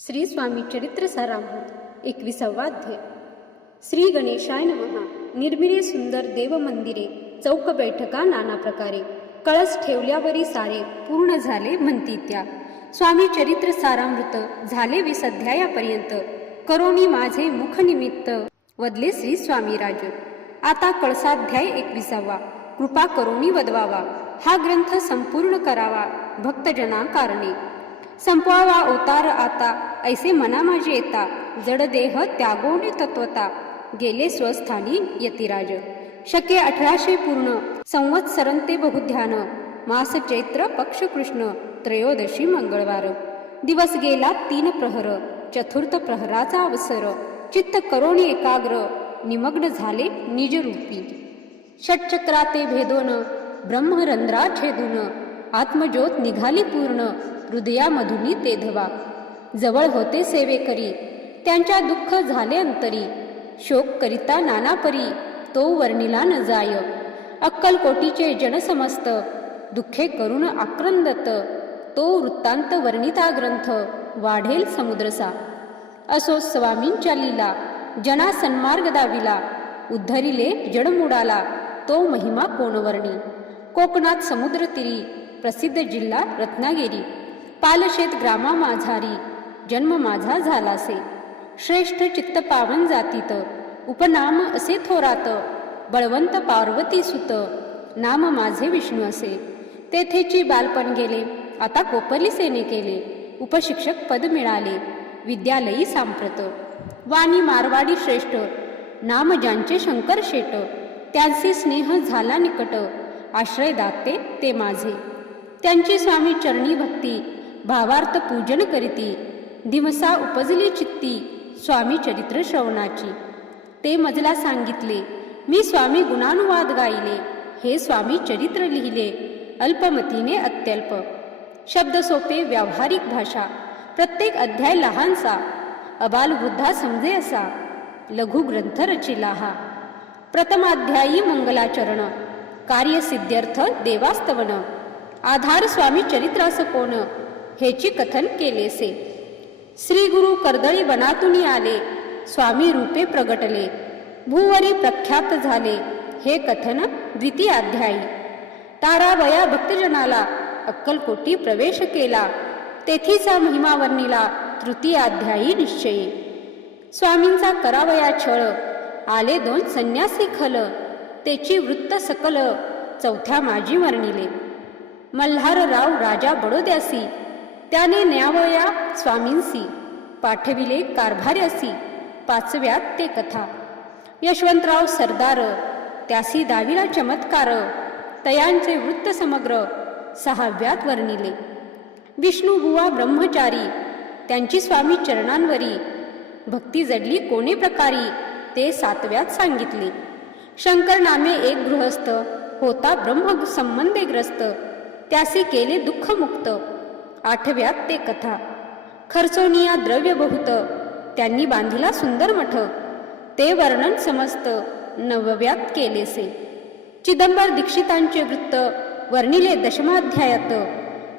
श्री स्वामी चरित्र सारामृत एकविसावाध्य श्री गणेशाय नमहा निर्मिरे सुंदर देव मंदिरे चौक बैठका नाना प्रकारे. कळस ठेवल्यावरी सारे पूर्ण झाले म्हणती त्या. स्वामी चरित्र सारामृत झाले विसध्यायापर्यंत करोनी माझे मुखनिमित्त वदले श्री स्वामी राज आता कळसाध्याय एकविसावा. कृपा करोनी वदवावा. हा ग्रंथ संपूर्ण करावा. भक्तजना कारणे संपवावा अवतार आता. ऐसे मना माझे येता. जड देह त्यागोणी तत्वता. गेले स्वस्थानी यतिराज. शके अठराशे पूर्ण. संवत्सरंते बहुध्यान. मास चैत्र पक्ष कृष्ण. त्रयोदशी मंगळवार. दिवस गेला तीन प्रहर. चतुर्थ प्रहराचा अवसर. चित्त करोणी एकाग्र. निमग्न झाले निजरूपी षटचक्राते भेदोन. ब्रह्मरंध्रा छेदून आत्मज्योत निघाली पूर्ण. हृदयामधुनी ते धवा. जवळ होते सेवेकरी त्यांच्या दुःख झाले अंतरी. शोक करिता नानापरी. तो वर्णिला न जाय. अक्कलकोटीचे जनसमस्त. दुःखे करून आक्रंदत. तो वृत्तांत वर्णिता ग्रंथ. वाढेल समुद्रसा. असो स्वामींच्या लीला. जना सन्मार्ग दाविला. उद्धरिले जडमुडाला तो महिमा कोणवर्णी कोकणात समुद्रतीरी प्रसिद्ध जिल्हा रत्नागिरी. पालशेत ग्रामा माझारी जन्म माझा झालासे. श्रेष्ठ चित्त पावन जातीत उपनाम असे थोरात बळवंत पार्वती सुत नाम माझे विष्णू असे. तेथेची बालपण गेले आता कोपरली सेने केले उपशिक्षक पद मिळाले विद्यालयी सांप्रत. वाणी मारवाडी श्रेष्ठ नाम ज्यांचे शंकर शेट त्यांचे स्नेह झाला निकट आश्रय दाते ते माझे. त्यांची स्वामी चरणी भक्ती भावार्थ पूजन करीती दिवसा उपजली चित्ती स्वामी चरित्र श्रवणाची. ते मजला सांगितले मी स्वामी गुणानुवाद गायले हे स्वामी चरित्र लिहिले अल्पमतीने अत्यल्प. शब्द सोपे व्यावहारिक भाषा प्रत्येक अध्याय लहानसा अबाल वृद्धा समजे असा लघु ग्रंथ रचिला हा प्रथमाध्यायी मंगलाचरण कार्यसिद्ध्यर्थ देवास्तवन. आधार स्वामी चरित्रास कोण? हेची कथन केलेसे श्री गुरु कर्दळी वनातून आले स्वामी रूपे प्रगटले भूवरी प्रख्यात झाले हे कथन द्वितीय अध्यायी. तारावया भक्तजनाला अक्कलकोटी प्रवेश केला तेथीचा महिमावर्णीला तृतीयाध्यायी निश्चयी. स्वामींचा करावया छळ आले दोन संन्यासी खल तेची वृत्त सकल चौथ्या माझी वर्णिले मल्हारराव राजा बडोद्यासी त्याने न्यावया स्वामींसी पाठविले कारभार्यासी पाचव्यात ते कथा. यशवंतराव सरदार त्यासी दाविला चमत्कार तयांचे वृत्त समग्र सहाव्यात वर्णिले. विष्णुबुवा ब्रह्मचारी त्यांची स्वामी चरणांवरी भक्ती जडली कोणे प्रकारी ते सातव्यात सांगितले. शंकर नामे एक गृहस्थ होता ब्रह्म संबंधे ग्रस्त त्यासी केले दुःखमुक्त. आठव्यात ते कथा. खर्चोनिया द्रव्य बहुत त्यांनी बांधिला सुंदर मठ. ते वर्णन समस्त नवव्यात केलेसे. चिदंबर दीक्षितांचे वृत्त वर्णिले दशमाध्यायात.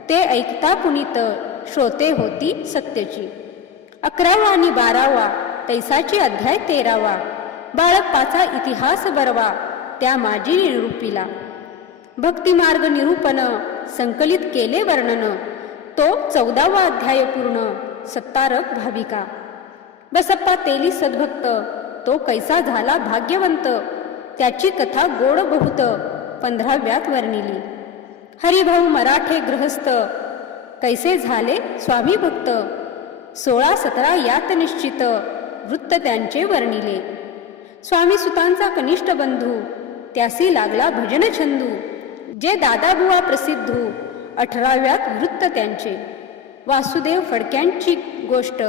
ते ऐकता पुनीत श्रोते होती सत्यची. अकरावा आणि बारावा तैसाची अध्याय तेरावा. बाळप्पाचा इतिहास बरवा त्या माझी निरूपिला. भक्तिमार्ग निरूपण संकलित केले वर्णन. तो चौदावा अध्याय पूर्ण सत्तारक भाविका. बसप्पा तेली सद्भक्त तो कैसा झाला भाग्यवंत? त्याची कथा गोड बहुत पंधराव्यात वर्णिली. हरिभाऊ मराठे गृहस्थ कैसे झाले स्वामी भक्त? सोळा सतरा यात निश्चित वृत्त त्यांचे वर्णिले. स्वामी सुतांचा कनिष्ठ बंधू त्यासी लागला भजन छंदू जे दादाबुवा प्रसिद्धू अठराव्यात वृत्त त्यांचे. वासुदेव फडक्यांची गोष्ट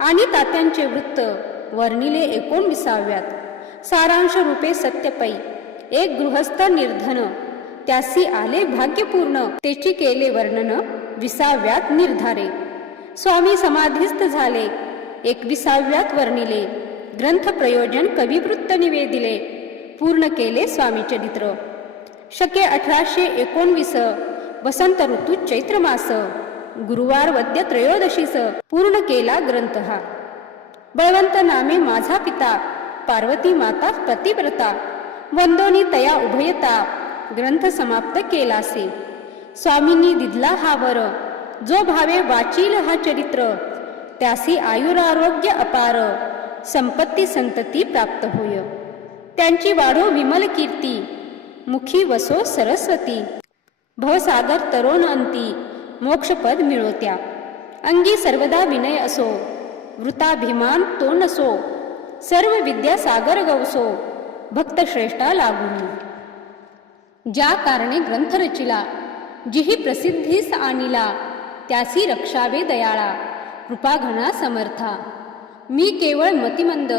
आणि तात्यांचे वृत्त वर्णिले एकोणविसाव्यात. सारांश रूपे सत्यपै. एक गृहस्थ निर्धन. त्यासी आले भाग्यपूर्ण. तेची केले वर्णन विसाव्यात निर्धारे. स्वामी समाधीस्थ झाले. एकविसाव्यात वर्णिले. ग्रंथ प्रयोजन कविवृत्त निवेदिले. पूर्ण केले स्वामी चरित्र. शके अठराशे एकोणवीस. वसंत ऋतू चैत्र मास गुरुवार वद्य त्रयोदशीस पूर्ण केला ग्रंथ। हा बळवंत नामे माझा पिता पार्वती माता प्रतिव्रता वंदोनी तया उभयता ग्रंथ समाप्त केलासे। स्वामींनी दिदला हा वर जो भावे वाचील हा चरित्र त्यासी आयुरारोग्य अपार संपत्ती संतती प्राप्त होय। त्यांची वाढो विमल कीर्ती मुखी वसो सरस्वती। भवसागर तरुण अंती मोक्षपद मिळवत्या अंगी सर्वदा विनय असो वृताभिमान तो नसो सर्व विद्या सागर गवसो भक्तश्रेष्ठा लागून. ज्या कारणे ग्रंथ रचिला जिही प्रसिद्धीस आणिला त्यासी रक्षावे दयाळा कृपाघणा समर्था. मी केवळ मतिमंद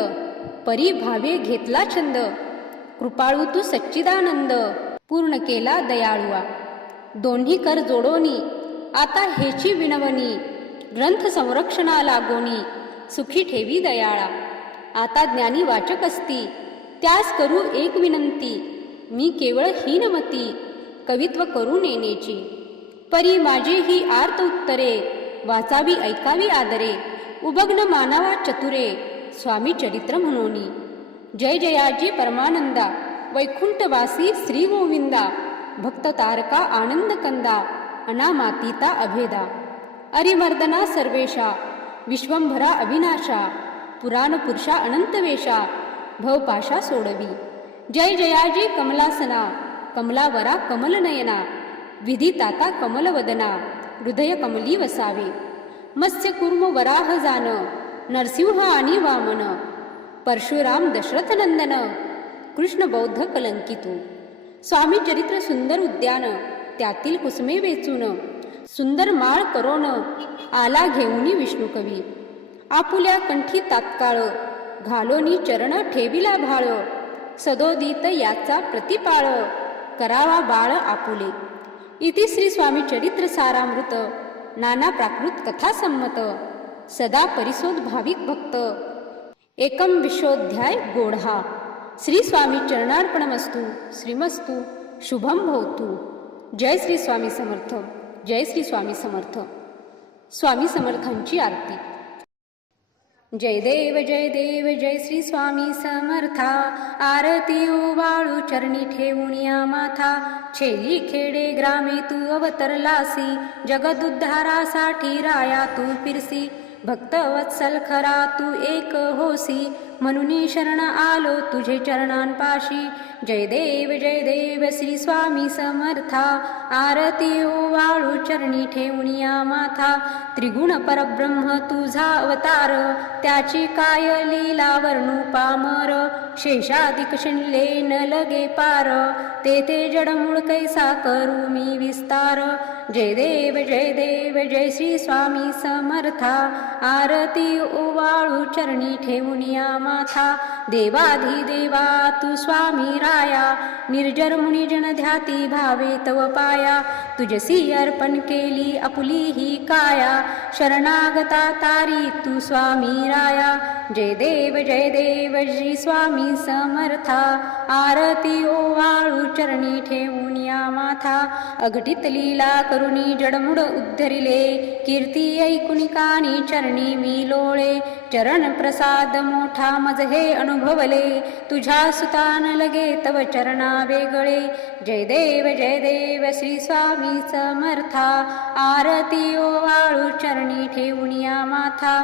परी भावे घेतला छंद कृपाळू तू सच्चिदानंद पूर्ण केला दयाळुआ. दोन्ही कर जोडोनी. आता हेची विनवणी. ग्रंथ संरक्षणा लागोनी. सुखी ठेवी दयाळा. आता ज्ञानी वाचक असती. त्यास करू एक विनंती. मी केवळ हीनमती. कवित्व करू नेनेची परी माझी ही आर्त उत्तरे. वाचावी ऐकावी आदरे. उबग्न मानावा चतुरे. स्वामी चरित्र म्हणोनी. जय जयाजी परमानंदा. वैकुंठवासी श्री गोविंदा. भक्त तारका आनंद कंदा अनामातीता अभेदा। अरिमर्दना सर्वेशा विश्वंभरा अविनाशा पुराण पुरुषा अनंतवेशा भवपाशा सोडवी। जय जयाजी कमलासना कमलावरा कमलनयना विधिताता कमलवदना हृदय कमली वसावे। मत्स्य कुर्म वराह जान नरसिंह आणि वामन। परशुराम दशरथ नंदन कृष्ण बौद्ध कलंकितू। स्वामी चरित्र सुंदर उद्यान त्यातील कुसमे वेचून सुंदर माळ करोन आला घेऊनी विष्णू कवी. आपुल्या कंठी तात्काळ घालोनी चरण ठेविला भाळ. सदोदित याचा प्रतिपाळ करावा बाळ आपुले. इति श्री स्वामी चरित्र सारामृत नाना प्राकृत कथा संमत सदा परिशोध भाविक भक्त. एकम विश्वोध्याय गोढा. श्री स्वामी चरणार्पणमस्तु श्रीमस्तु शुभम भवतु. जय श्री स्वामी समर्थ जय श्री स्वामी समर्थ. स्वामी समर्थांची आरती. जय देव जय देव जय श्री स्वामी समर्था. आरती हो ओवाळू चरणी ठेवून या माथा. छेली खेडे ग्रामे तू अवतरलासी. जगदुद्धारासाठी राया तू फिरसी. भक्त वत्सल खरा तू एक होसी म्हणून शरण आलो तुझे चरणांपाशी जय देव जय देव श्री स्वामी समर्था. आरती वाळू चरणी ठेवणिया माथा. त्रिगुण परब्रह्म तुझा अवतार त्याची काय लीला वर्णू पामर. शेषाधिक शिणले न लगे पार तेथे जडमूळ कैसा करू मी विस्तार. जय देव जय देव जय श्री स्वामी समर्था. आरती ओवाळू चरणी ठेवून या माथा. देवाधी देवा तू स्वामी राया. निर्जर मुनिजन ध्याती भावे तव पाया. तुझसी अर्पण केली अपुली ही काया. शरणागता तारी तू स्वामी राया. जय देव जय देव श्री स्वामी समर्था. आरती वाळू चरणी ठेवून या माथा. अघटित लीला करुणी जडमुड उद्धरिले. कीर्ती ऐकुनी कानी चरणी मी लोळे. चरण प्रसाद मोठा मज हे अनुभवले. तुझ्या सुतान लगे तव चरणा वेगळे जय देव जय देव श्री स्वामी समर्था. आरती वाळू चरणी ठेवून या माथा.